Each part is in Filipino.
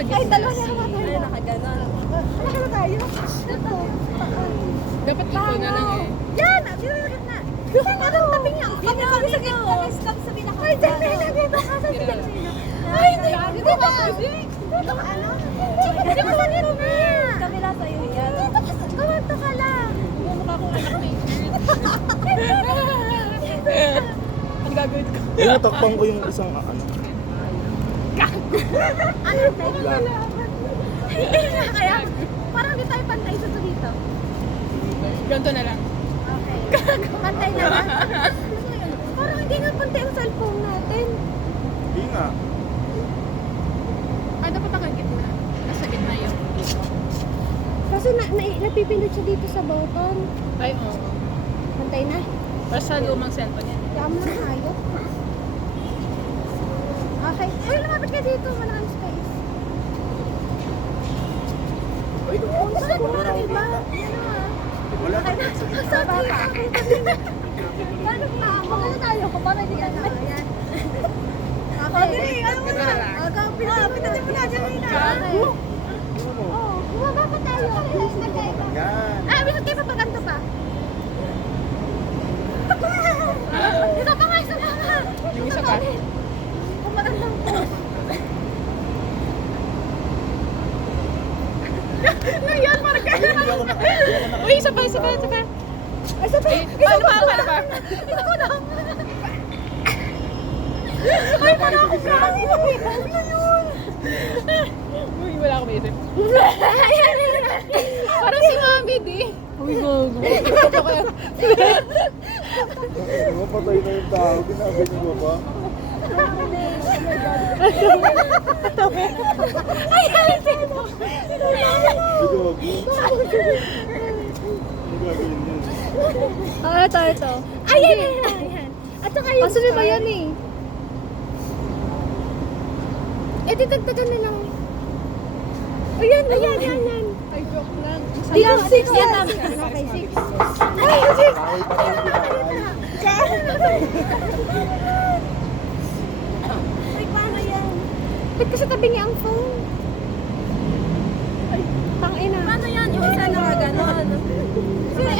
sa Ay, gitna. dalawa na naman tayo. Ay, nakagana. Ano na tayo? Ito. Dapat ikaw na lang eh. Yan! Dito na gitna. Saan nga daw tabi niya? Kami sa gitna. Stop sa pinaka. Ay, dyan na. Dito ka sa gitna. Ay, dito ka. Dito ka. Ano? Dito ka sa gitna. Kabila sa'yo yan. Dito ka. Kawanto ka lang. Mukha kong anak na Ang gagawin ko. Eh, natakpan ko yung isang ano. Ano? Hindi na kaya. Parang hindi tayo pantay sa dito. Ganito na lang. Okay. Pantay na lang. Parang hindi nga pantay ang cellphone natin. Hindi nga. Dapat ang gitna. Nasa gitna yun. Kasi napipindot siya dito sa button. Ay, oo. Pantay na. Para sa lumang cellphone yan. Tama na tayo. Okay. Ay, lumapit ka dito. Malaking space. Ay, Gusto ko na, diba? wala ka. Sa baba. Paano pa? Maganda tayo ko para hindi ka na. Ayan. Okay. Ano mo na? Pinatin mo na. Diyan na. Okay. Oh, bumaba pa tayo. Yan. Ah, bisot kayo papaganto pa. Isa pa nga, isa pa nga. Yung isa pa? Kung magandang po. Ngayon, parang Ay, hindi ako na. Uy, isa pa, isa pa, isa pa. Isa pa. Paano ba? Paano ba? Isa ko lang. Ay, parang ako proud. Ano yun? Uy, wala akong isip. Parang si Mami, di. Uy, gogo. Ito kaya. Mapatay na yung tao. Ginaganyan mo ba? Ay, ay, sino? Ito, gagawin yan. Ito. Ayan, ayan. At saka yung Pasunod ba yan eh? Eh, ditagdagan na lang. Ayan. Ay, joke lang. Dito, 6 yan lang. Okay, 6. Ay, 6. Tawag pa rin Ay, paano yan? Ba't kasi tabi niya ang phone? Ay, tangina. Paano yan? Yung isa na ganon.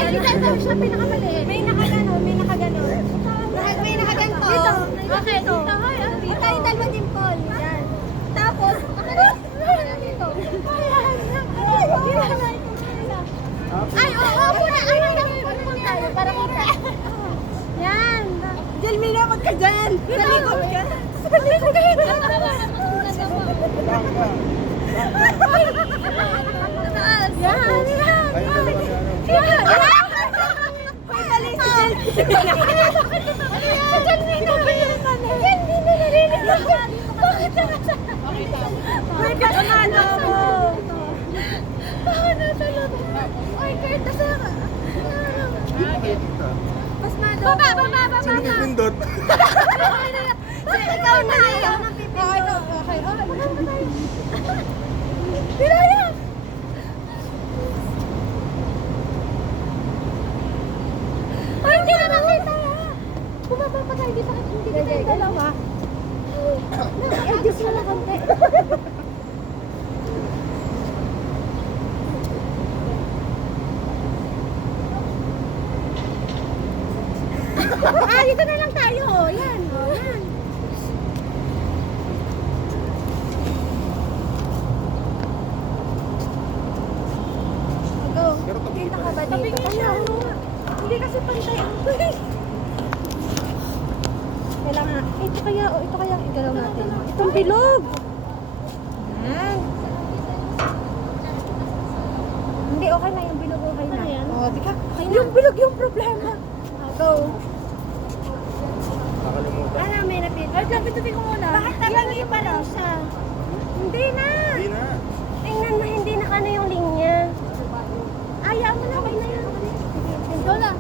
Ito siya pinakamaliit. May nakaganon. May nakaganto. Dito. Okay, dito. Dito yung dalawa din, Paul. Yan. Tapos, dito. Ay, oo, muna. Ano tayo para kita. Yan. Jelmina, wag ka dyan. Sa likod ka. Sa likod ka. Lang ka. Taas. Yan. Ayun dalawa ni ano. Yan. May mali si Jelmina. Si Jelmina. Jelmina, narinig ako. Bakit na nasa? May kasano mo. Bakit nasa loob? Ay, Kurt, nasa ka. Mas mado. Baba. Sino pipindot? Ikaw na. Ikaw na pipindot. Okay. Maganda tayo. Bilaya. Ay, hindi na makita. Bumaba pa tayo. Hindi tayo dalawa. Adjust mo na konti. Dito na lang tayo. Yan. Go. Pero tabi Kita pa ka ba rin. dito? Hindi kasi pantay ang kailangan, ito kaya ang igalaw natin. Itong bilog. Yan. Hindi, okay na yung bilog, okay na. Di ka, yung bilog yung problema. Go. Nakalimutan. May napit. Ay, lapit-lapit ko muna. Bakit tabangi pa lang siya? Hindi na. Hindi na. Tingnan mo, hindi na kano yung linya. Ayaw mo na, okay na yun. Ito na.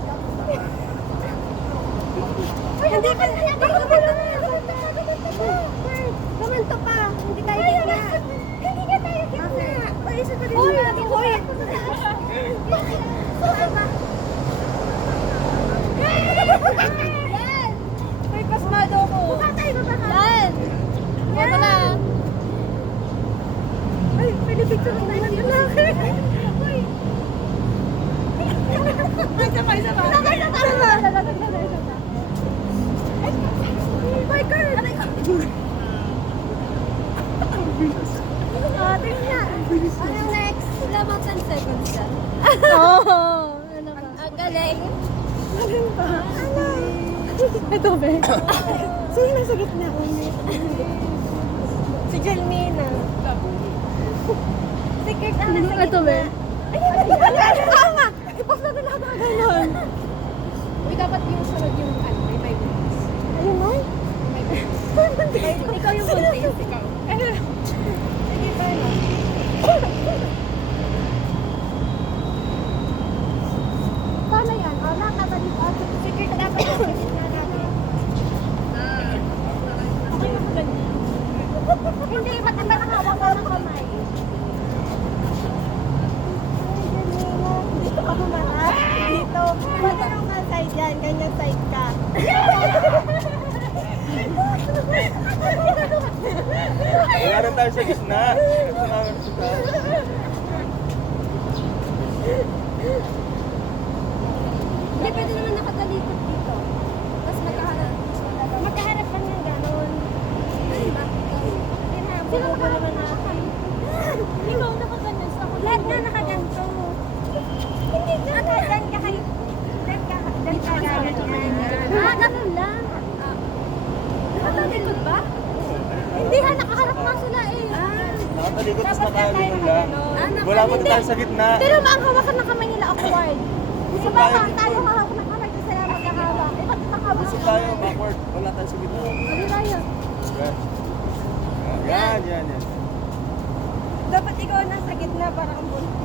Hindi ka na. Gamanto pa. Hindi tayo gitna. Hindi ka tayo gitna. Ay, isa pa rin. Hoy. Yan. May pasmado ko. Baba tayo. Yan. Yan. Oh, tingnan. Anong next? Wala bang 10 seconds dyan? Oo. Ano ba? Ang galing. Ano ba? Ano? Ito ba? Sino nasa gitna ko? Si Jelmina. Secret ang nasa gitna. Ito ba? Ano? Tama! Ipos natin lahat ng ganon. Uy, dapat yung sunod yung ano, may 5 minutes. Ayun mo? Ikaw yung buntis. Ikaw. Ano? Sige pa na. Paano yan? O, nakabalik ako. Secret dapat yung gitna natin. Okay na ba ganyan? Hindi, ba't naman nakawak ka ng kamay? Dito ka humarap. Dito. Ba't anong nga side yan? Ganyan side ka. Wala rin tayo sa gitna. Tumangan sa taas. Hindi, pwede naman nakatalikod dito. Tapos magkaharap. Magkaharap ka ng gano'n. Ay, bakit? Sino naman natin? Ikaw nakaganyan sa ako. Lahat na nakaganto. Hindi ka. Ano, dyan ka kayo. Dyan ka gaganyan. Ah, ganun lang. Nakatalikod ba? Hindi ha, nakaharap nga sila eh. Nakatalikod tapos Dapat nakalingon lang. tayo Wala pa tayo sa gitna. Pero ang hawakan ng kamay nila awkward. Gusto ba tayo hawak ng kamay kasi sila magkahawak? Eh, ba't nakahawak Gusto ng tayo kamay? backward. Wala tayo sa gitna. Ano tayo? Yan. Dapat ikaw nasa gitna para kang buntis.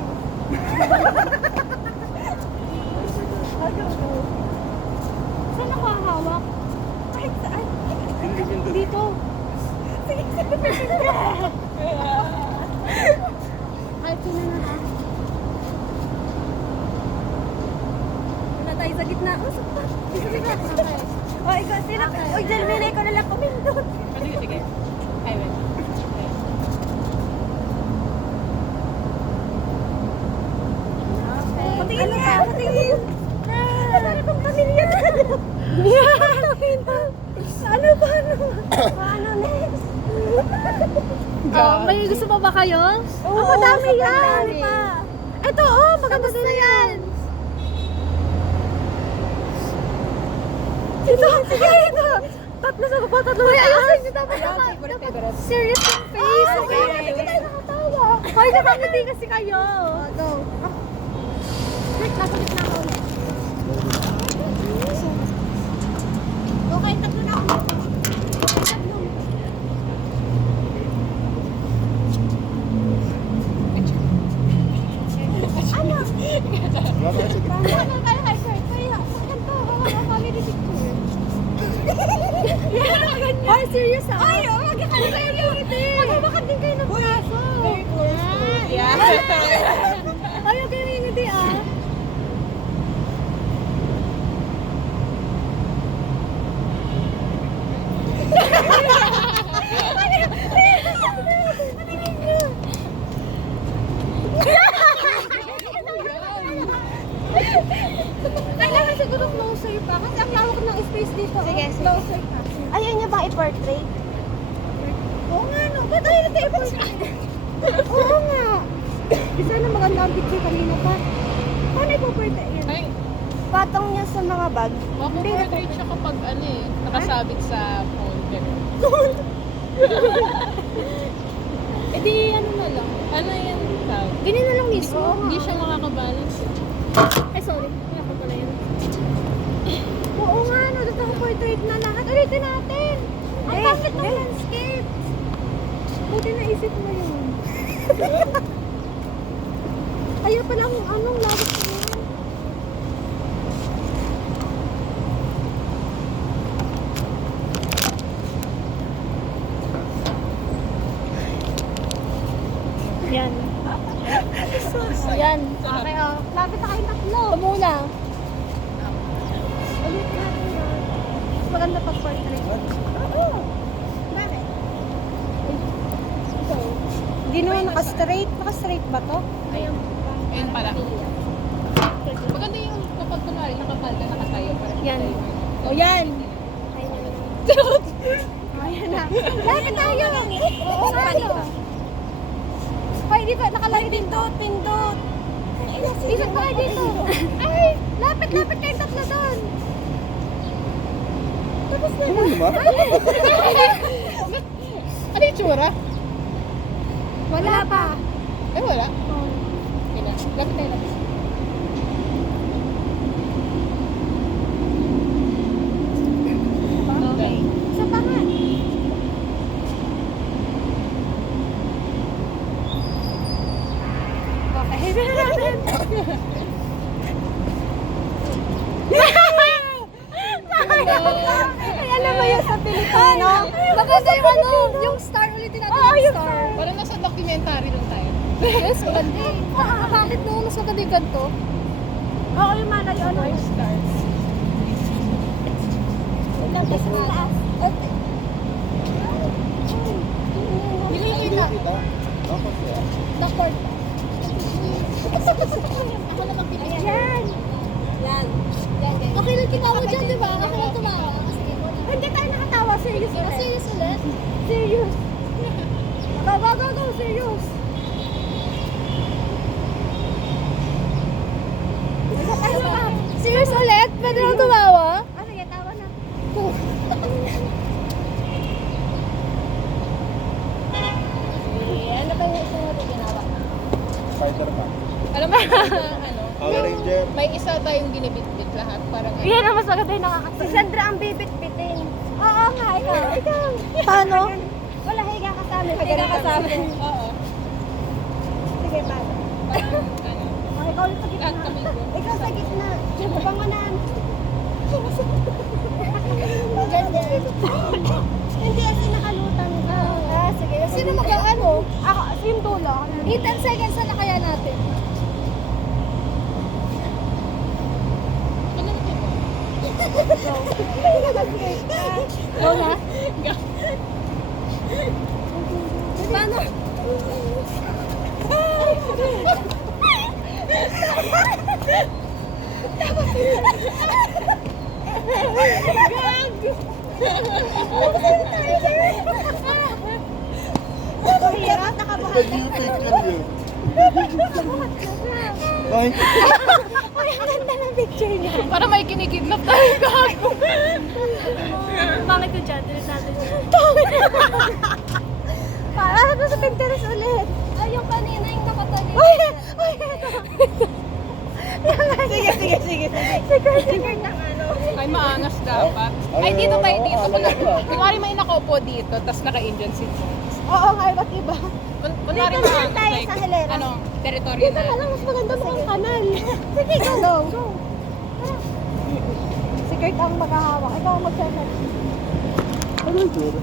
Saan ako hahawak? Kahit saan. Dito. Sige, kahit sino na ha. Wala tayo sa gitna. Oh, sakta. Sige. O, ikaw, sino? O, Jelmina, ikaw na lang kumindot. Sige, sige. Ay, wait. Patingin ka, patingin. Para kong pamilya. Ano ba? Ano next? Oh, may gusto pa ba kayo? Oo, madami yan. Ito, oh, maganda na yan. Ito, ito. Tatlo sa baba, tatlo sa taas. Dapat serious yung face. Okay, hindi tayo nakatawa. Hoy, nakangiti kasi kayo. Go. Wait, nasa gitna ako ulit. Okay, tatlo na ako. Tatlo. Ano? Wala tayo sa gitna. Ano tayo kay Kurt? Kaya, ganito, hawa ka family picture. Ay, serious ah? Ay, oo, wag ka na kayo ngiti. Maghawakan din kayo ng braso. Very close. Yeah. Ay, wag kayo ngiti ah. Kailangan siguro closer pa kasi ang lawak ng space dito. Sige, closer pa. Ayaw niya ba i-portrait? Oo nga, no. Ba't ayaw natin i-portrait? Oo nga. Isa na maganda ang picture kanina pa. Paano i-portrait yun? Ay, Patong niya sa mga bag. mapuportrait siya kapag ano eh, nakasabit sa phone. Eh di ano na lang. Ano yan tawag? Ganyan na lang mismo. Hindi siya makakabalance. Ay, sorry. Kaya ko pala yun. Oo nga, no. Dito ako portrait na lahat. Ulitin natin. Ang pangit ng landscape. Buti naisip mo yun. Kaya pala kung anong lawak mo yun. Yan. Yan. Okay, oh. Lapit na kayong tatlo. Muna. Ulit natin yun. Maganda pag portrait. Oo. Bakit? Ito. Hindi naman naka-straight. Naka-straight ba to? Ayun. Ayun pala. Maganda yung kapag kunwari nakapal ka, nakatayo. Yan. O yan. Ayan na. Lapit tayo. Oo, ano? lang, pindot, pindot. Isang pa kayo dito. Ay, lapit kayong tatlo doon. Tapos na Ano ba? Ano yung tsura? Wala pa. Eh, wala. Okay na. Lapit tayo, lapit. Okay. Isa pa nga. Okay. Ay, alam mo yun sa Pilipino? Maganda yung ano, yung star ulit natin yung star. Parang nasa documentary lang tayo. Yes, maganda eh. Bakit no? Mas maganda yung ganito? Oo, yung mana yung ano. 5 stars. Wait lang, kasi mataas. Hindi na. Ako siya. Backward pa. Ako naman pinili. Yan. Yan. Okay lang kitawa dyan, di ba? Ako lang tumawa. Hindi tayo nakatawa. Serious ulit. Serious ulit? Serious. Go. Serious. Serious ulit? Pwede lang tumawa? Sige, tawa na. Ano ba yung sunod na ginawa? Spider-Man. Alam mo, ano? Power Ranger. May isa tayong ginibit-bit lahat. Parang ano. Yan ang mas maganda yung nakakasama. Si Sandra ang bibit-bitin. Oo nga, ikaw. Paano? Wala, higa ka sa amin. Higa ka sa amin. Oo. Sige, paano? Parang ano. Oh, ikaw ulit sa gitna. Lahat kami doon. Ikaw sa gitna. Bangunan. Ganyan. Hindi, kasi nakalutang ka. Sige. Sino mag-ano? Ako, yung dulo. 10 seconds na kaya natin. Ano na ito? Go na? Paano? Hirap, nakabahan. Nag-YouTube lang yun. Ay, Ay, ang ganda ng picture niya. Para may kinikidnap tayo gago. Bakit ko dyan? Tinig natin. Para na sa Pinterest ulit. Ay, yung kanina yung nakatalit. Ay, ito. Sige. Secret ng ano. Ay, maangas dapat. Ay, dito tayo dito. Kunwari may nakaupo dito, tapos naka-Indian seat. Oo nga, iba't iba. Kunwari Dito maangas. tayo Like, sa hilera. ano, teritoryo Dito na. ka lang, mas maganda mo ang kanal. Sige, go. Si Kurt ang maghahawak. Ikaw ang mag-second. ano yung tsura?